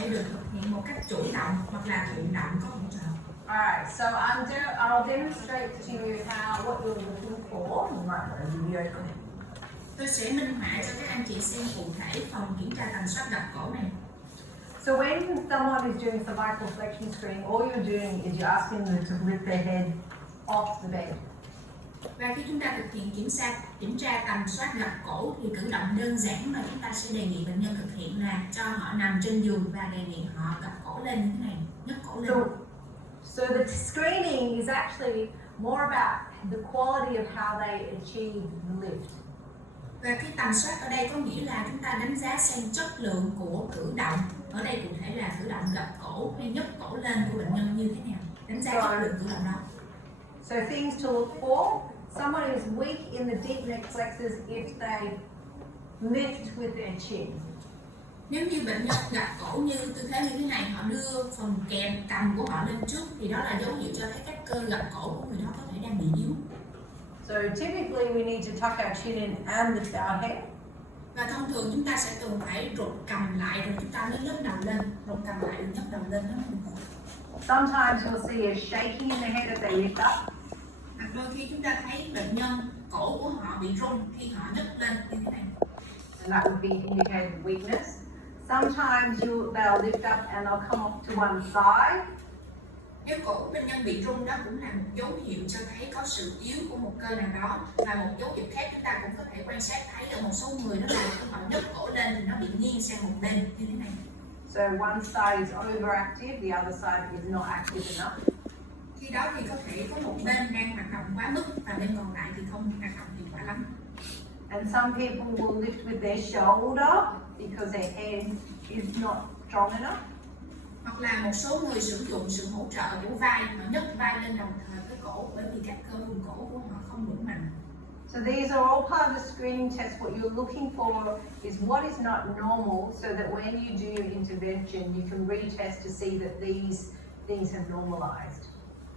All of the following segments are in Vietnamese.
thể được thực hiện một cách chủ động hoặc là thụ động có hỗ trợ. Alright, so I'll demonstrate to you what you're looking for. Tôi sẽ minh họa cho các anh chị xem cụ thể phần kiểm tra tầm soát gập cổ này. So when someone is doing cervical flexion screening, all you're doing is you're asking them to lift their head off the bed. Và khi chúng ta thực hiện kiểm tra tầm soát gập cổ thì cử động đơn giản mà chúng ta sẽ đề nghị bệnh nhân thực hiện là cho họ nằm trên giường và đề nghị họ gập cổ lên như thế này, nhấc cổ lên. So the screening is actually more about the quality of how they achieve the lift. Và cái tầm soát ở đây có nghĩa là chúng ta đánh giá xem chất lượng của cử động, ở đây cụ thể là cử động gập cổ hay nhấc cổ lên của bệnh nhân như thế nào, đánh giá chất lượng cử động đó. So things to look for: someone who is weak in the deep neck flexors if they lift with their chin. Nếu như bệnh nhân gập cổ như tư thế như thế này, họ đưa phần kèm cằm của họ lên trước thì đó là dấu hiệu cho thấy các cơ gập cổ của người đó có thể đang bị yếu. So typically we need to tuck our chin in and lift our head. Và thông thường chúng ta sẽ cần phải rụt cằm lại rồi chúng ta mới nhấc đầu lên, rụt cằm lại rồi nhấc đầu lên đó. Sometimes you'll see a shaking in the head as they lift up. Hoặc đôi khi chúng ta thấy bệnh nhân cổ của họ bị rung khi họ nhấc lên như thế này. And that would be indicated weakness. Sometimes they'll lift up and they'll come off to one side. Nếu cổ bệnh nhân bị rung đó cũng là một dấu hiệu cho thấy có sự yếu của một cơ nào đó. Và một dấu hiệu khác chúng ta cũng có thể quan sát thấy ở một số người đó là khi họ nhấc cổ lên thì nó bị nghiêng sang một bên như thế này. So one side is overactive, the other side is not active enough. Khi đó thì có thể có một bên đang hoạt động quá mức và bên còn lại thì không hoạt động hiệu quả lắm. And some people will lift with their shoulder because their head is not strong enough. Hoặc là một số người sử dụng sự hỗ trợ của vai, họ nhấc vai lên đồng thời với cổ bởi vì các cơ vùng cổ của họ không đủ mạnh. So these are all part of the screening test. What you're looking for is what is not normal so that when you do your intervention, you can retest to see that these things have normalized.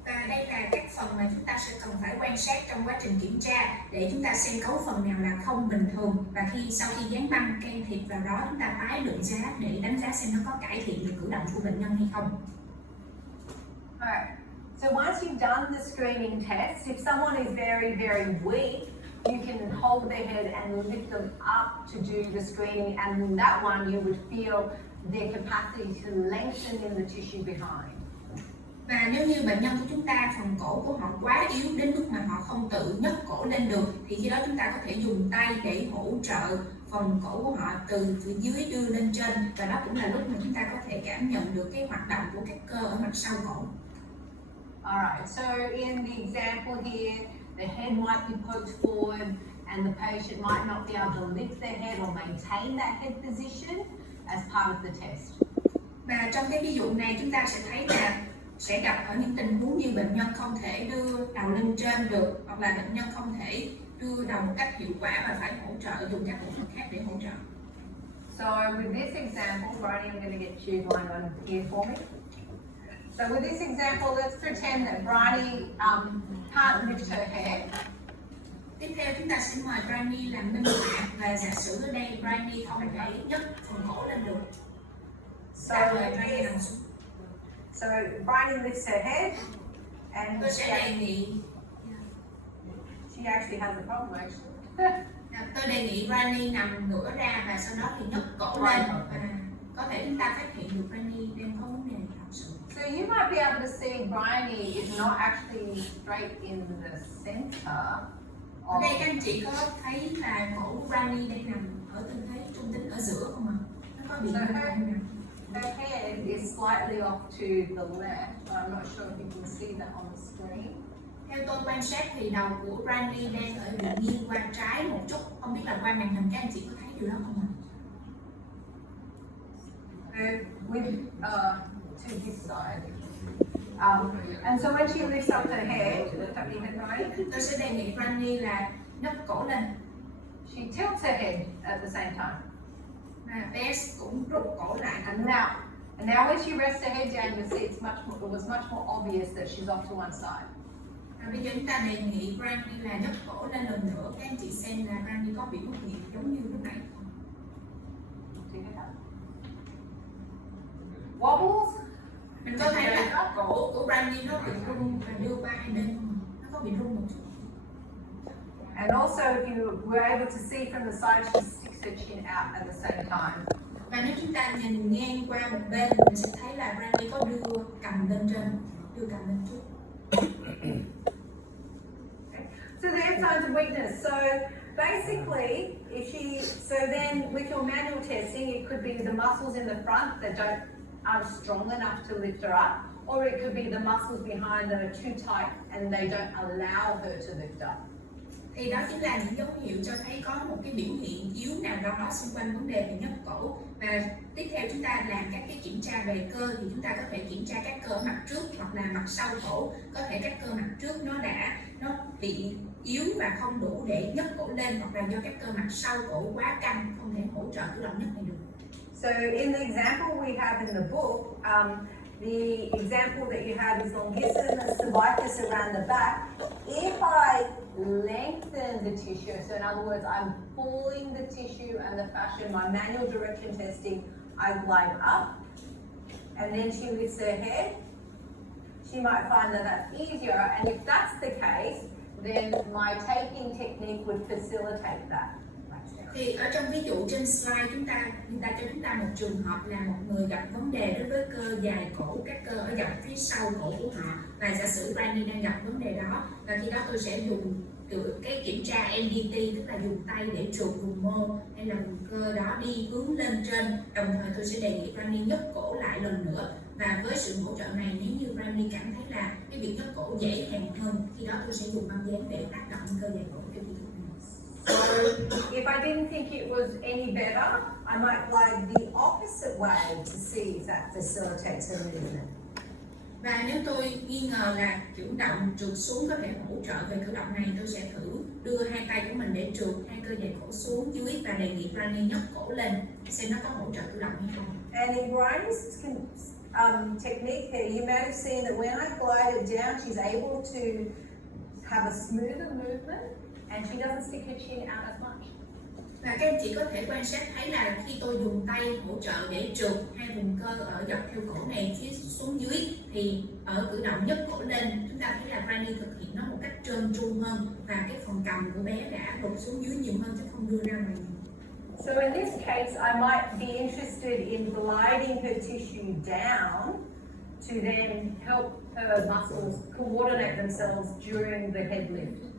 Và đây là các phần mà chúng ta sẽ cần phải quan sát trong quá trình kiểm tra để chúng ta xem cấu phần nào là không bình thường, và sau khi dán băng can thiệp vào đó chúng ta tái lượng giá để đánh giá xem nó có cải thiện được cử động của bệnh nhân hay không. Alright. So once you've done the screening test, if someone is very, very weak, you can hold their head and lift them up to do the screening, and in that one you would feel their capacity to lengthen in the tissue behind. Và nếu như bệnh nhân của chúng ta phần cổ của họ quá yếu đến mức mà họ không tự nhấc cổ lên được thì khi đó chúng ta có thể dùng tay để hỗ trợ phần cổ của họ từ phía dưới đưa lên trên, và đó cũng là lúc mà chúng ta có thể cảm nhận được cái hoạt động của các cơ ở mặt sau cổ. Alright, so in the example here, the head might be poked forward and the patient might not be able to lift their head or maintain that head position as part of the test. Và trong cái ví dụ này chúng ta sẽ thấy là sẽ gặp ở những tình huống như bệnh nhân không thể đưa đầu lên trên được, hoặc là bệnh nhân không thể đưa đầu một cách hiệu quả và phải hỗ trợ dùng các bộ phận khác để hỗ trợ. So with this example, Bridie, I'm going to get you line on here for me. So with this example, let's pretend that Bridie can't lift her head. Tiếp theo chúng ta sẽ mời Bridie làm minh họa, và giả sử ở đây Bridie không thể nhấc phần cổ lên được. So Bridie lifts her head, and tôi sẽ đề nghị she actually has a problem actually. Tôi đề nghị Bridie nằm ngửa ra và sau đó thì nhấc cổ lên, và có thể chúng ta phát hiện được Bridie đang có vấn đề thật sự. So you might be able to see Bridie is not actually straight in the center. Ở đây các anh chị có thấy là cổ của Bridie đang nằm ở tư thế trung tính ở giữa không ạ? Nó có bị her head is slightly off to the left, but I'm not sure if you can see that on the screen. Theo tôi quan sát thì đầu của Bridie đang ở bị nghiêng qua trái một chút, không biết là qua màn hình các anh chị có thấy điều đó không ạ? To this side. And so when she lifts up her head, lift up your head, right? Tôi sẽ đề nghị Bridie là nhấc cổ lên. She tilts her head at the same time. Và bé cũng rụt cổ lại. And now when she rests her head down, you see it was much more obvious that she's off to one side. Và bây giờ chúng ta đề nghị Bridie là nhấc cổ lên lần nữa, các anh chị xem là Bridie có bị mất nhịp giống như lúc nãy không? wobbles. Mình có thấy là cổ của Brandy nó bị rung và đưa qua hai bên không? Nó có bị rung một chút. And also, if you were able to see from the side, she sticks her chin out at the same time. Và nếu chúng ta nhìn ngang qua một bên, mình sẽ thấy là Brandy có đưa cầm lên trên, đưa cầm lên chút. So there's signs of weakness. So basically, so then with your manual testing, it could be the muscles in the front that aren't strong enough to lift her up, or it could be the muscles behind that are too tight and they don't allow her to lift up. Thì đó chính là những dấu hiệu cho thấy có một cái biểu hiện yếu nào đó xung quanh vấn đề về nhấc cổ. Và tiếp theo chúng ta làm các cái kiểm tra về cơ thì chúng ta có thể kiểm tra các cơ ở mặt trước hoặc là mặt sau cổ. Có thể các cơ mặt trước nó bị yếu và không đủ để nhấc cổ lên, hoặc là do các cơ mặt sau cổ quá căng không thể hỗ trợ cử động nhấc này được. So in the example we have in the book, the example that you have is longissimus cervicis around the back. If I lengthen the tissue, so in other words, I'm pulling the tissue and the fascia, my manual direction testing, I glide up, and then she lifts her head. She might find that that's easier, and if that's the case, then my taking technique would facilitate that. Thì ở trong ví dụ trên slide người ta cho chúng ta một trường hợp là một người gặp vấn đề đối với cơ dài cổ, các cơ ở dọc phía sau cổ của họ, và giả sử Brandy đang gặp vấn đề đó, và khi đó tôi sẽ dùng cái kiểm tra MDT, tức là dùng tay để trượt vùng mô hay là vùng cơ đó đi hướng lên trên. Đồng thời tôi sẽ đề nghị Brandy nhấc cổ lại lần nữa, và với sự hỗ trợ này, nếu như Brandy cảm thấy là cái việc nhấc cổ dễ dàng hơn, khi đó tôi sẽ dùng băng dán để tác động cơ dài cổ cho kỹ thuật này. So if I didn't think it was any better, I might glide the opposite way to see if that facilitates her movement. Và nếu tôi nghi ngờ là cử động trượt xuống có thể hỗ trợ về cử động này, tôi sẽ thử đưa hai tay của mình để trượt hai cơ dài cổ xuống dưới và đề nghị Brandy nhấc cổ lên xem nó có hỗ trợ cử động hay không. And in Brian's technique here, you may have seen that when I glide it down, she's able to have a smoother movement and she doesn't stick her chin out as much. Và các em chỉ có thể quan sát thấy là khi tôi dùng tay hỗ trợ để trượt hai vùng cơ ở dọc theo cổ này phía xuống dưới, thì ở cử động nhấc cổ lên chúng ta thấy là Brandy thực hiện nó một cách trơn tru hơn, và cái phần cầm của bé đã lột xuống dưới nhiều hơn chứ không đưa ra ngoài. So in this case, I might be interested in gliding her tissue down to then help her muscles coordinate themselves during the head lift.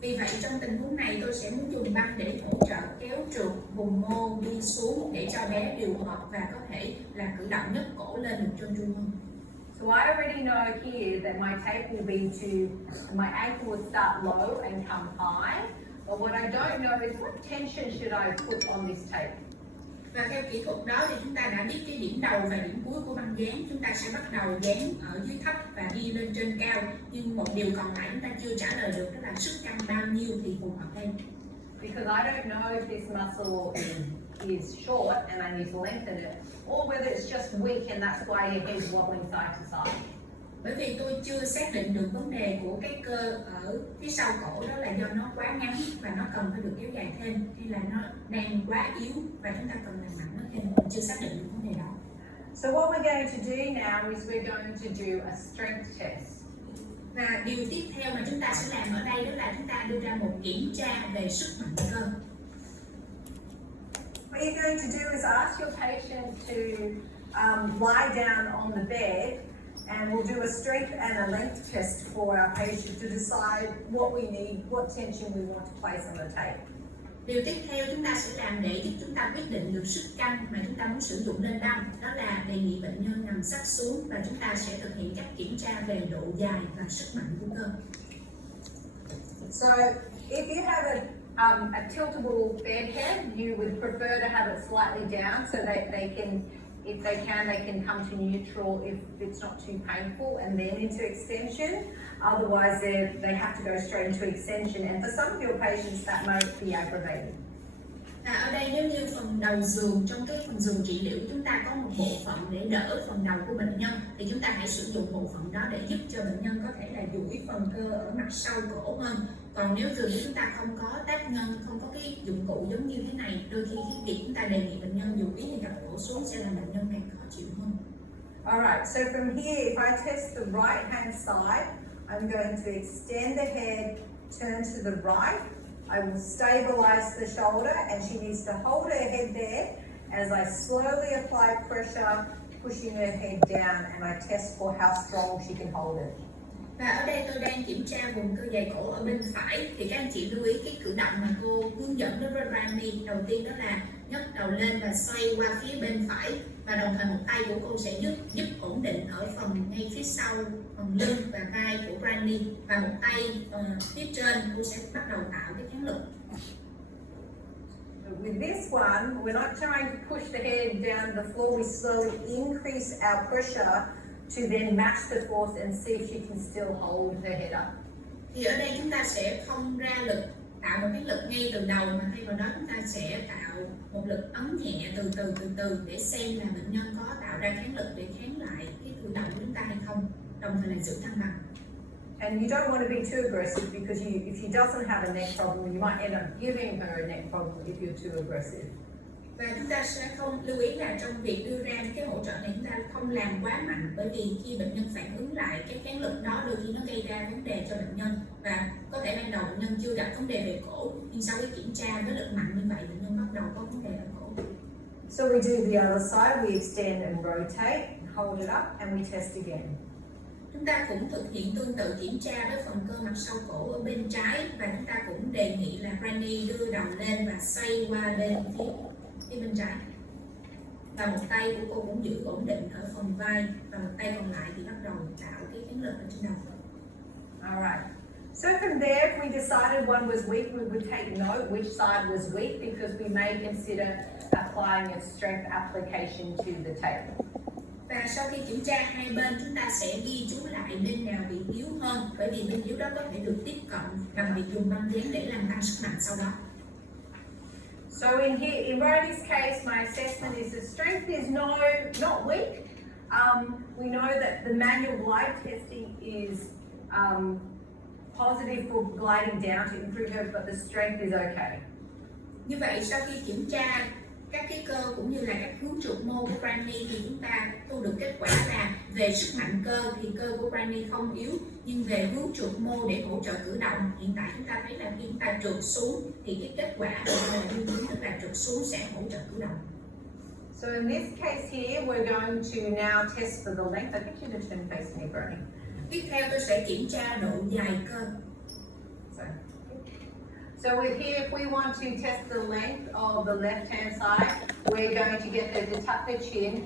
Vì vậy trong tình huống này tôi sẽ muốn dùng băng để hỗ trợ kéo trượt vùng mô đi xuống để cho bé điều hợp và có thể là cử động nhấc cổ lên được trơn tru hơn. So I already know here that my tape will be my ankle will start low and come high. But what I don't know is what tension should I put on this tape? Và theo kỹ thuật đó thì chúng ta đã biết cái điểm đầu và điểm cuối của băng dán. Chúng ta sẽ bắt đầu dán ở dưới thấp và đi lên trên cao. Nhưng một điều còn lại chúng ta chưa trả lời được, đó là sức căng bao nhiêu thì phù hợp đây. Because I don't know if this muscle is short and I need to lengthen it, or whether it's just weak and that's why your head's wobbling side to side. Bởi vì tôi chưa xác định được vấn đề của cái cơ ở phía sau cổ đó là do nó quá ngắn và nó cần phải được kéo dài thêm, hay là nó đang quá yếu và chúng ta cần làm mạnh nó thêm. Mình chưa xác định được vấn đề đó. So what we're going to do now is we're going to do a strength test. Và điều tiếp theo mà chúng ta sẽ làm ở đây đó là chúng ta đưa ra một kiểm tra về sức mạnh cơ. What you're going to do is ask your patient to lie down on the bed, and we'll do a strength and a length test for our patient to decide what we need, what tension we want to place on the tape. Điều tiếp theo chúng ta sẽ làm để giúp chúng ta quyết định được sức căng mà chúng ta muốn sử dụng lên đâm, đó là đề nghị bệnh nhân nằm sấp xuống và chúng ta sẽ thực hiện các kiểm tra về độ dài và sức mạnh của cơ. So if you have a tiltable bed head, you would prefer to have it slightly down so that they can, if they can come to neutral if it's not too painful, and then into extension. Otherwise, they have to go straight into extension, and for some of your patients that might be aggravated. Ở đây nếu như phần đầu giường, trong cái phần giường trị liệu chúng ta có một bộ phận để đỡ phần đầu của bệnh nhân, thì chúng ta hãy sử dụng bộ phận đó để giúp cho bệnh nhân có thể là duỗi phần cơ ở mặt sau cổ hơn. Còn nếu giường chúng ta không có tác nhân, không có cái dụng cụ giống như thế này, đôi khi cái việc chúng ta đề nghị bệnh nhân duỗi hay gập cổ xuống sẽ làm bệnh nhân càng khó chịu hơn. All right, so from here, if I test the right hand side, I'm going to extend the head, turn to the right. I will stabilize the shoulder, and she needs to hold her head there as I slowly apply pressure, pushing her head down, and I test for how strong she can hold it. Và ở đây tôi đang kiểm tra vùng cơ dày cổ ở bên phải. Thì các anh chị lưu ý cái cử động mà cô hướng dẫn đối với Rani. Đầu tiên đó là nhấc đầu lên và xoay qua phía bên phải. Và đồng thời một tay của cô sẽ giúp ổn định ở phần ngay phía sau, phần lưng và vai của Rani. Và một tay phía trên cô sẽ bắt đầu tạo cái kháng lực. With this one, we're not trying to push the head down the floor. We slowly increase our pressure to then match the force and see if she can still hold her head up. Thì ở đây chúng ta sẽ không ra lực, tạo một cái lực ngay từ đầu, mà thay vào đó chúng ta sẽ tạo một lực ấn nhẹ từ từ để xem là bệnh nhân có tạo ra kháng lực để kháng lại cái cử động của chúng ta hay không, đồng thời là giữ thăng bằng. And you don't want to be too aggressive because if she doesn't have a neck problem, you might end up giving her a neck problem if you're too aggressive. Và chúng ta sẽ không lưu ý là trong việc đưa ra cái hỗ trợ này chúng ta không làm quá mạnh, bởi vì khi bệnh nhân phản ứng lại cái kháng lực đó đôi khi nó gây ra vấn đề cho bệnh nhân, và có thể ban đầu bệnh nhân chưa gặp vấn đề về cổ, nhưng sau cái kiểm tra với lực mạnh như vậy bệnh nhân bắt đầu có vấn đề ở cổ. So we do the other side, we extend and rotate, hold it up, and we test again. Chúng ta cũng thực hiện tương tự kiểm tra với phần cơ mặt sau cổ ở bên trái, và chúng ta cũng đề nghị là Rani đưa đầu lên và xoay qua bên phía bên trái. Và một tay của cô cũng giữ ổn định ở phần vai, và một tay còn lại thì bắt đầu tạo cái kháng lực ở trên đầu. Alright. So from there, if we decided one was weak, we would take note which side was weak because we may consider applying a strength application to the tape. Và sau khi kiểm tra hai bên, chúng ta sẽ ghi chú lại bên nào bị yếu hơn, bởi vì bên yếu đó có thể được tiếp cận bằng việc dùng băng dán để làm tăng sức mạnh sau đó. So in Rani's case, my assessment is the strength is not weak. We know that the manual glide testing is positive for gliding down to improve her, but the strength is okay. Như vậy sau khi kiểm tra các cái cơ cũng như là các hướng trục mô của Rani thì chúng ta thu được kết quả là về sức mạnh cơ thì cơ của Rani không yếu, nhưng về hướng trục mô để hỗ trợ cử động, hiện tại chúng ta thấy là khi chúng ta trượt xuống thì cái kết quả là như tức là trượt xuống sẽ hỗ trợ cử động. So in this case here, we're going to now test for the length. I think you should turn face me, Bernie. Tiếp theo tôi sẽ kiểm tra độ dài cơ. So with here, if we want to test the length of the left-hand side, we're going to get her to tuck the chin,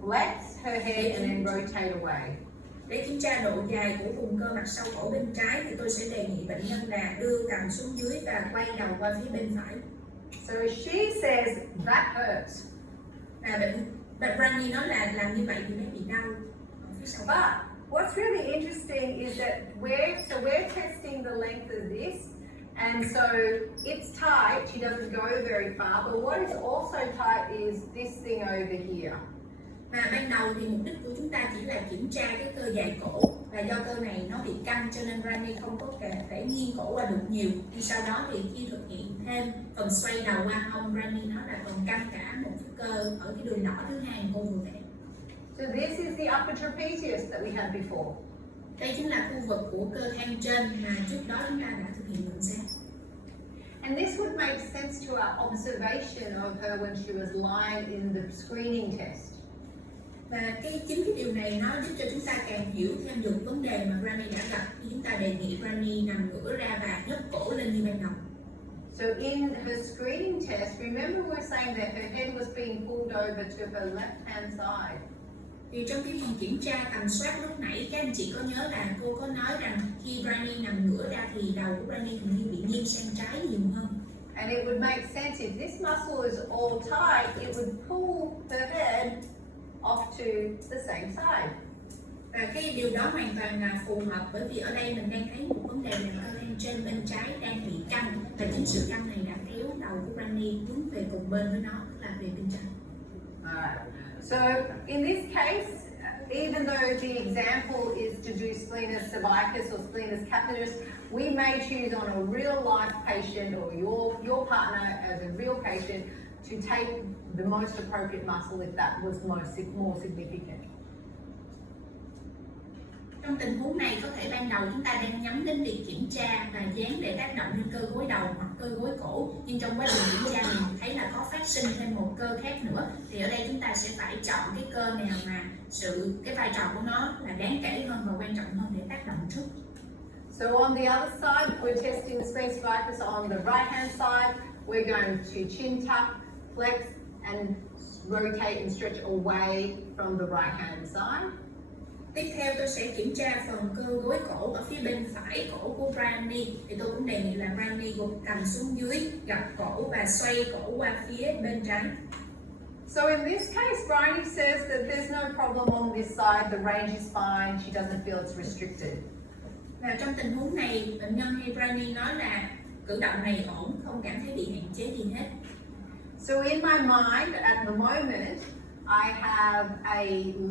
flex her head, and then rotate away. Để kiểm tra độ dài của vùng cơ mặt sau cổ bên trái thì tôi sẽ đề nghị bệnh nhân là đưa cằm xuống dưới và quay đầu qua phía bên phải. So she says that hurts. Và bệnh Rani nói là làm như vậy thì nó bị đau. But what's really interesting is that we're testing the length of this. And so it's tight, she doesn't go very far, but what is also tight is this thing over here. Và ban đầu thì mục đích của chúng ta chỉ là kiểm tra cái cơ dài cổ, và do cơ này nó bị căng cho nên Rani không có thể nghiêng cổ qua được nhiều. Nhưng sau đó thì khi thực hiện thêm phần xoay đầu qua hông, Rani nó là còn căng cả một cái cơ ở cái đường đỏ thứ hai cô vừa vẽ. So this is the upper trapezius that we had before. Đây chính là khu vực của cơ thang trên mà trước đó chúng ta đã thực hiện nhận xét. And this would make sense to our observation of her when she was lying in the screening test. Và chính cái điều này nó giúp cho chúng ta càng hiểu thêm được vấn đề mà Rani đã gặp khi chúng ta đề nghị Rani nằm ngửa ra và nhấc cổ lên như ban đầu. So in her screening test, remember we're saying that her head was being pulled over to her left-hand side. Thì trong cái phần kiểm tra tầm soát lúc nãy, các anh chị có nhớ là cô có nói rằng khi Rani nằm ngửa ra thì đầu của Rani hình như bị nghiêng sang trái nhiều hơn. And it would make sense if this muscle is all tight, it would pull her head off to the same side. Và cái điều đó hoàn toàn là phù hợp, bởi vì ở đây mình đang thấy một vấn đề là cơ thang trên bên trái đang bị căng, và chính sự căng này đã kéo đầu của Rani hướng về cùng bên với nó, tức là về bên trái. Alright. So in this case, even though the example is to do splenius cervicus or splenius capitis, we may choose on a real life patient or your partner as a real patient to take the most appropriate muscle if that was more significant. Trong tình huống này có thể ban đầu chúng ta đang nhắm đến việc kiểm tra và dán để tác động lên cơ gối đầu hoặc cơ gối cổ, nhưng trong quá trình kiểm tra mình thấy là có phát sinh thêm một cơ khác nữa, thì ở đây chúng ta sẽ phải chọn cái cơ nào mà cái vai trò của nó là đáng kể hơn và quan trọng hơn để tác động trước. So on the other side, we're testing the space fibers. On the right hand side, we're going to chin tuck, flex and rotate and stretch away from the right hand side. Tiếp theo tôi sẽ kiểm tra phần cơ gối cổ ở phía bên phải cổ của Brandy. Thì tôi cũng đề nghị là Brandy gục cằm xuống dưới, gập cổ và xoay cổ qua phía bên trái. So in this case, Bryony says that there's no problem on this side, the range is fine, she doesn't feel it's restricted. Và trong tình huống này, bệnh nhân hay Brandy nói là cử động này ổn, không cảm thấy bị hạn chế gì hết. So in my mind, at the moment, I have a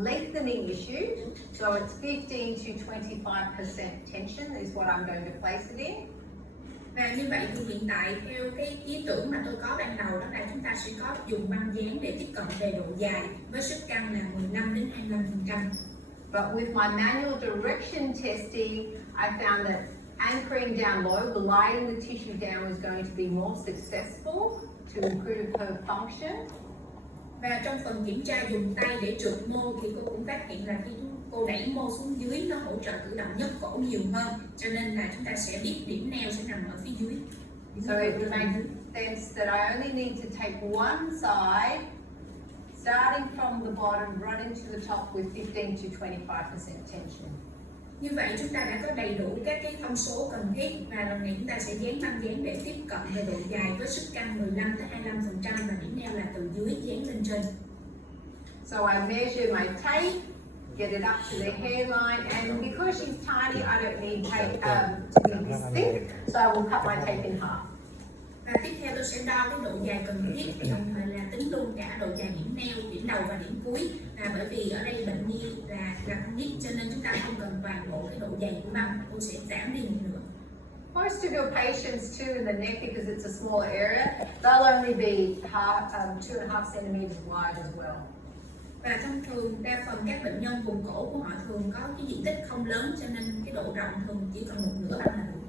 lengthening issue, so it's 15 to 25% tension is what I'm going to place it in. Và như vậy thì hiện tại theo cái ý tưởng mà tôi có ban đầu đó là chúng ta sẽ có dùng băng dán để tiếp cận về độ dài với sức căng là 15 đến 25%. But with my manual direction testing, I found that anchoring down low, gliding the tissue down was going to be more successful to improve her function. Và trong phần kiểm tra dùng tay để trượt mô thì cô cũng phát hiện là khi cô đẩy mô xuống dưới nó hỗ trợ cử động nhấc cổ nhiều hơn, cho nên là chúng ta sẽ biết điểm neo sẽ nằm ở phía dưới. So it makes sense that I only need to take one side, starting from the bottom, running to the top with 15 to 25% tension. Như vậy chúng ta đã có đầy đủ các cái thông số cần thiết và lần này chúng ta sẽ dán băng dán để tiếp cận về độ dài với sức căng 15 tới 25% và điểm neo là từ dưới dán lên trên. So I measure my tape, get it up to the hairline, and because she's tiny, I don't need tape to be this thick, so I will cut my tape in half. Và tiếp theo tôi sẽ đo cái độ dài cần thiết, đồng thời là tính luôn cả độ dài điểm neo, điểm đầu và điểm cuối. Và bởi vì ở đây bệnh nhi là con nít cho nên chúng ta không cần toàn bộ cái độ dày của băng, tôi sẽ giảm đi một nửa. Most of your patients too in the neck, because it's a small area, they'll only be 2.5 centimeters wide as well. Và thông thường đa phần các bệnh nhân vùng cổ của họ thường có cái diện tích không lớn cho nên cái độ rộng thường chỉ cần một nửa băng là đủ.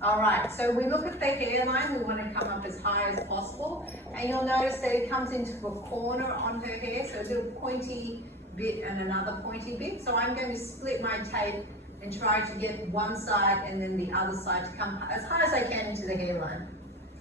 Alright, so we look at the hairline, we want to come up as high as possible, and you'll notice that it comes into a corner on her hair, so a little pointy bit and another pointy bit. So I'm going to split my tape and try to get one side and then the other side to come as high as I can into the hairline.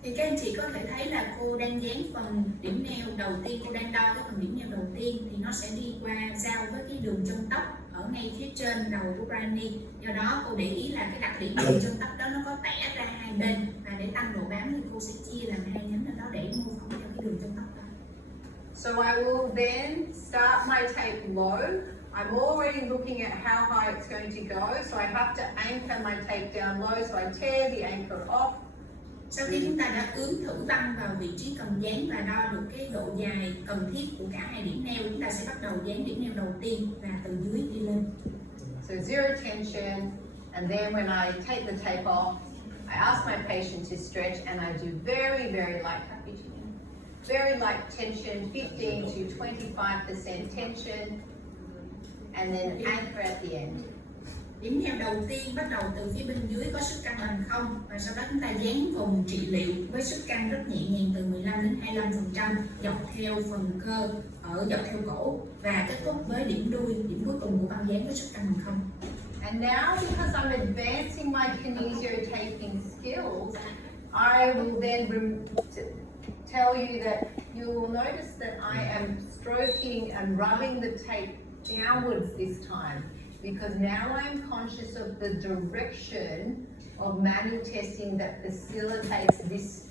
Thì các anh chị có thể thấy là cô đang dán phần điểm neo đầu tiên, cô đang đo cái phần điểm neo đầu tiên thì nó sẽ đi qua giao với cái đường chân tóc ở ngay phía trên đầu của Brandy. Do đó cô để ý là cái đặc điểm đường chân tóc đó nó có tẻ ra hai bên, và để tăng độ bám thì cô sẽ chia làm hai nhánh ở đó để mô phỏng theo cái đường chân tóc đó. So I will then start my tape low. I'm already looking at how high it's going to go, so I have to anchor my tape down low, so I tear the anchor off. Sau khi chúng ta đã ướm thử băng vào vị trí cần dán và đo được cái độ dài cần thiết của cả hai điểm neo, chúng ta sẽ bắt đầu dán điểm neo đầu tiên và từ dưới đi lên. So zero tension, and then when I take the tape off, I ask my patient to stretch, and I do very, very light cappuccino. Very light tension, 15 to 25% tension, and then anchor at the end. Điểm neo đầu tiên bắt đầu từ phía bên dưới có sức căng bằng 0 và sau đó chúng ta dán vùng trị liệu với sức căng rất nhẹ nhàng từ 15 đến 25% dọc theo phần cơ ở dọc theo cổ và kết thúc với điểm đuôi, điểm cuối cùng của băng dán với sức căng bằng 0. And now, because I'm advancing my kinesio taping skills, I will then tell you that you will notice that I am stroking and rubbing the tape downwards this time, because now I'm conscious of the direction of manual testing that facilitates this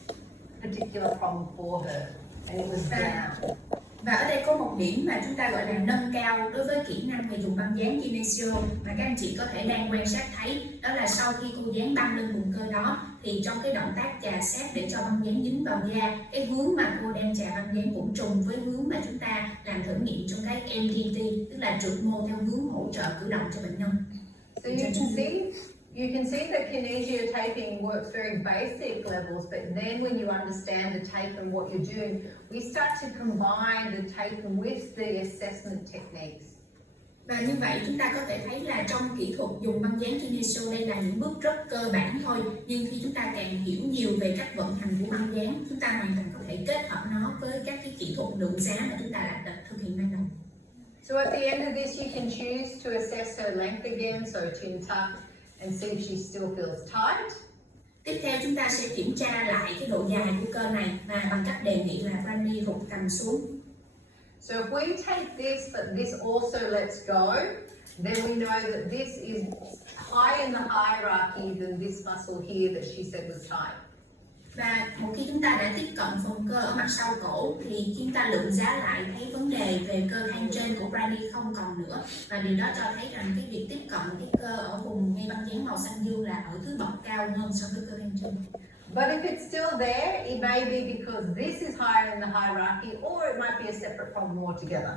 particular problem for her, and it was down. Và ở đây có một điểm mà chúng ta gọi là nâng cao đối với kỹ năng về dùng băng dán Kinesio mà các anh chị có thể đang quan sát thấy, đó là sau khi cô dán băng lên vùng cơ đó thì trong cái động tác chà sát để cho băng dán dính vào da, cái hướng mà cô đang chà băng dán cũng trùng với hướng mà chúng ta làm thử nghiệm trong cái MDT, tức là trượt mô theo hướng hỗ trợ cử động cho bệnh nhân. So you can see that kinesio taping works very basic levels, but then when you understand the tape and what you're doing, we start to combine the tape with the assessment techniques. Và như vậy chúng ta có thể thấy là trong kỹ thuật dùng băng dán Kinesio đây là những bước rất cơ bản thôi, nhưng khi chúng ta càng hiểu nhiều về cách vận hành của băng dán, chúng ta hoàn toàn có thể kết hợp nó với các cái kỹ thuật lượng giá mà chúng ta đã thực hiện ban đầu. So at the end of this, you can choose to assess her length again, so chin tuck, and see if she still feels tight. Tiếp theo chúng ta sẽ kiểm tra lại cái độ dài của cơ này và bằng cách đề nghị là Brandy rụt cằm xuống. So if we take this, but this also lets go, then we know that this is high in the hierarchy than this muscle here that she said was tight. Và một khi chúng ta đã tiếp cận phần cơ ở mặt sau cổ thì chúng ta lượng giá lại thấy vấn đề về cơ thang trên của Brandy không còn nữa, và điều đó cho thấy rằng cái việc tiếp cận cái cơ ở vùng ngay băng dán màu xanh dương là ở thứ bậc cao hơn so với cơ thang trên. But if it's still there, it may be because this is higher in the hierarchy, or it might be a separate problem altogether.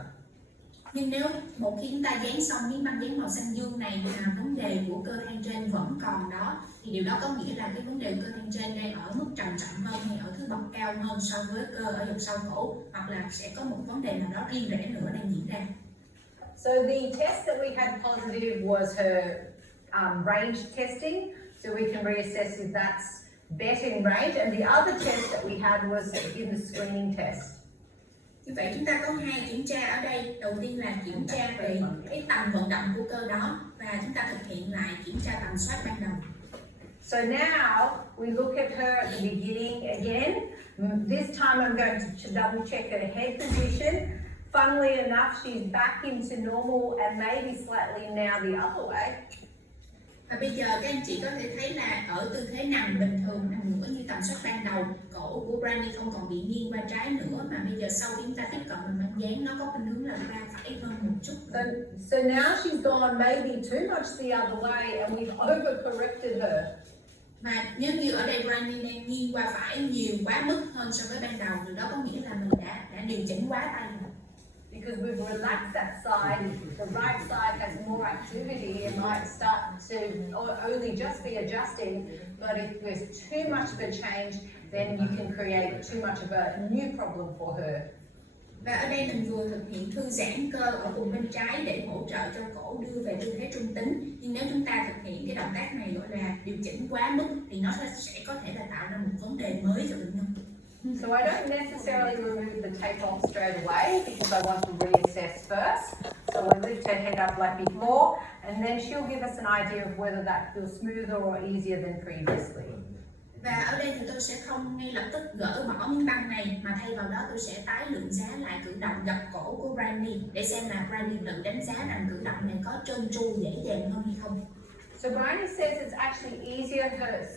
Nhưng nếu một khi chúng ta dán xong miếng băng dán màu xanh dương này mà vấn đề của cơ thang trên vẫn còn đó, thì điều đó có nghĩa là cái vấn đề cơ thang trên đây ở mức trầm trọng hơn hay ở thứ bậc cao hơn so với cơ ở dọc sau cổ, hoặc là sẽ có một vấn đề nào đó riêng rẽ nữa đang diễn ra. So the test that we had positive was her range testing, so we can reassess if that's better in range, and the other test that we had was in the screening test. Như vậy chúng ta có hai kiểm tra ở đây. Đầu tiên là kiểm tra về cái tầm vận động của cơ đó, và chúng ta thực hiện lại kiểm tra tầm soát ban đầu. So now we look at her at the beginning again. This time I'm going to double check her head position. Funnily enough, she's back into normal and maybe slightly now the other way. Và bây giờ các anh chị có thể thấy là ở tư thế nằm bình thường, nằm ngửa như tầm soát ban đầu, cổ của Brandy không còn bị nghiêng qua trái nữa, mà bây giờ sau khi chúng ta tiếp cận bằng băng dán nó có khuynh hướng là qua phải hơn một chút. So now she's gone maybe too much the other way and we've overcorrected her. Và nếu như ở đây Brandy đang nghiêng qua phải nhiều quá mức hơn so với ban đầu, điều đó có nghĩa là mình đã điều chỉnh quá tay rồi. Because we've relaxed that side, the right side has more activity and might start to only just be adjusting. But if there's too much of a change, then you can create too much of a new problem for her. Và ở đây mình vừa thực hiện thư giãn cơ ở vùng bên trái để hỗ trợ cho cổ đưa về tư thế trung tính. Nhưng nếu chúng ta thực hiện cái động tác này gọi là điều chỉnh quá mức thì nó sẽ có thể là tạo ra một vấn đề mới cho bệnh nhân. So I don't necessarily remove the tape off straight away because I want to reassess first. So we'll lift her head up like before, and then she'll give us an idea of whether that feels smoother or easier than previously. Và ở đây thì tôi sẽ không ngay lập tức gỡ bỏ miếng băng này, mà thay vào đó tôi sẽ tái lượng giá lại cử động gập cổ của Brandy để xem là Brandy tự đánh giá rằng cử động này có trơn tru dễ dàng hơn hay không. So Bryony says it's actually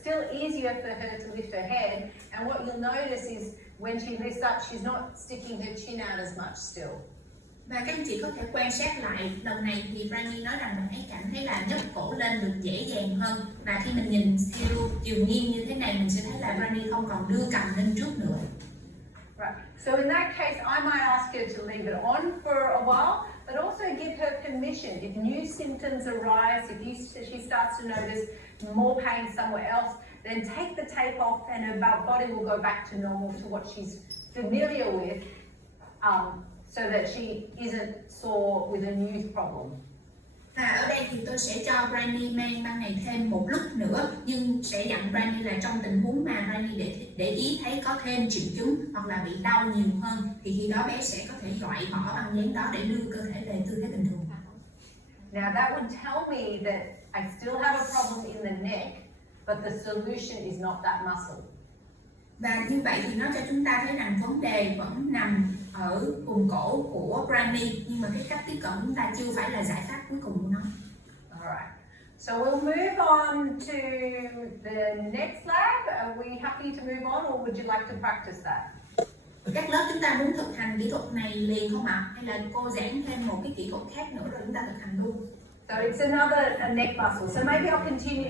still easier for her to lift her head, and what you'll notice is when she lifts up, she's not sticking her chin out as much still. Và các anh chị có thể quan sát lại, lần này thì Brandy nói rằng mình cảm thấy là nhấc cổ lên được dễ dàng hơn, và khi mình nhìn theo chiều nghiêng như thế này mình sẽ thấy là Brandy không còn đưa cằm lên trước nữa. Right. So in that case, I might ask her to leave it on for a while, but also give her permission. If new symptoms arise, she starts to notice more pain somewhere else, then take the tape off and her body will go back to normal, to what she's familiar with, so that she isn't sore with a new problem. Và ở đây thì tôi sẽ cho Brandy mang băng này thêm một lúc nữa, nhưng sẽ dặn Brandy là trong tình huống mà Brandy để ý thấy có thêm triệu chứng hoặc là bị đau nhiều hơn, thì khi đó bé sẽ có thể loại bỏ băng dán đó để đưa cơ thể về tư thế bình thường. Now that would tell me that I still have a problem in the neck, but the solution is not that muscle. Và như vậy thì nó cho chúng ta thấy rằng vấn đề vẫn nằm ở vùng cổ của Brandy, nhưng mà cái cách tiếp cận chúng ta chưa phải là giải pháp cuối cùng của nó. Alright, so we'll move on to the next lab. Are we happy to move on, or would you like to practice that? Các lớp chúng ta muốn thực hành kỹ thuật này liền không ạ? Hay là cô giảng thêm một cái kỹ thuật khác nữa rồi chúng ta thực hành luôn? So it's another neck muscle. So maybe I'll continue